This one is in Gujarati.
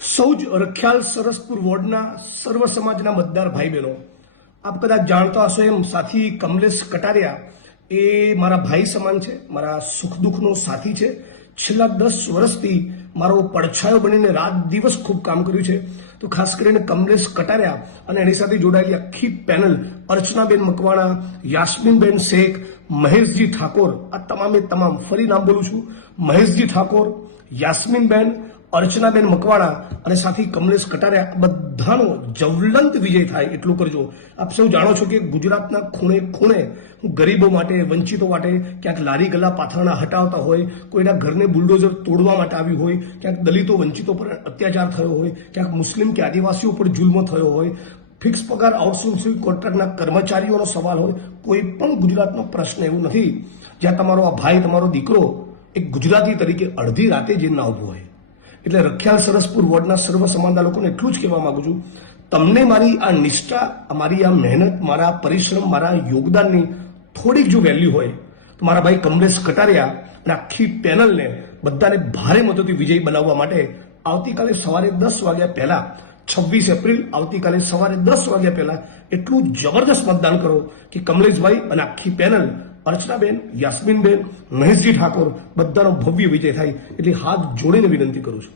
સૌ જ રખિયાલ સરસપુર વોર્ડના સર્વ સમાજના મતદાર ભાઈ બહેનો, આપ કદાચ જાણતા હશો એમ સાથી કમલેશ કટારિયા એ મારા ભાઈ સમાન છે, મારા સુખ દુઃખનો સાથી છે. છેલ્લા 10 વર્ષથી મારો પડછાયો બનીને રાત દિવસ ખૂબ કામ કર્યું છે. તો ખાસ કરીને કમલેશ કટારિયા અને એની સાથે જોડાયેલી આખી પેનલ, અર્ચનાબેન મકવાણા, યાસ્મીનબેન શેખ, મહેશજી ઠાકોર, આ તમામે તમામ, ફરી નામ બોલું છું, મહેશજી ઠાકોર, યાસ્મીનબેન, અર્ચનાબેન મકવાણા અને સાથી કમલેશ કટારિયા, બધાનો જ્વલંત વિજય થાય એટલું કરજો. આપ સૌ જાણો છો કે ગુજરાતના ખૂણે ખૂણે હું ગરીબો માટે, વંચિતો માટે, ક્યાંક લારી ગલ્લા પાથરણા હટાવતા હોય, કોઈના ઘરને બુલડોઝર તોડવા માટે આવ્યું હોય, ક્યાંક દલિતો વંચિતો પર અત્યાચાર થયો હોય, ક્યાંક મુસ્લિમ કે આદિવાસીઓ પર જુલ્મ થયો હોય, ફિક્સ પગાર આઉટસોર્સિંગ કોન્ટ્રાક્ટના કર્મચારીઓનો સવાલ હોય, કોઈ પણ ગુજરાતનો પ્રશ્ન એવું નથી જ્યાં તમારો આ ભાઈ, તમારો દીકરો એક ગુજરાતી તરીકે અડધી રાતે જે ના ઉભો હોય. એટલે રખિયાલ સરસપુર વોર્ડના સર્વ સમાજના લોકોને એટલું જ કહેવા માંગુ છું, તમને મારી આ નિષ્ઠા, મારી આ મહેનત, મારા પરિશ્રમ, મારા યોગદાનની થોડીક જો વેલ્યુ હોય તો મારા ભાઈ કમલેશ કટારિયા અને આખી પેનલને બધાને ભારે મતોથી વિજયી બનાવવા માટે આવતીકાલે સવારે 10 વાગ્યા પહેલા, 26 એપ્રિલ, આવતીકાલે સવારે 10 વાગ્યા પહેલા એટલું જબરદસ્ત મતદાન કરો કે કમલેશભાઈ અને આખી પેનલ, અર્ચનાબેન, યાસ્મીનબેન, મહેશજી ઠાકોર, બધાનો ભવ્ય વિજય થાય. એટલે હાથ જોડીને વિનંતી કરું છું.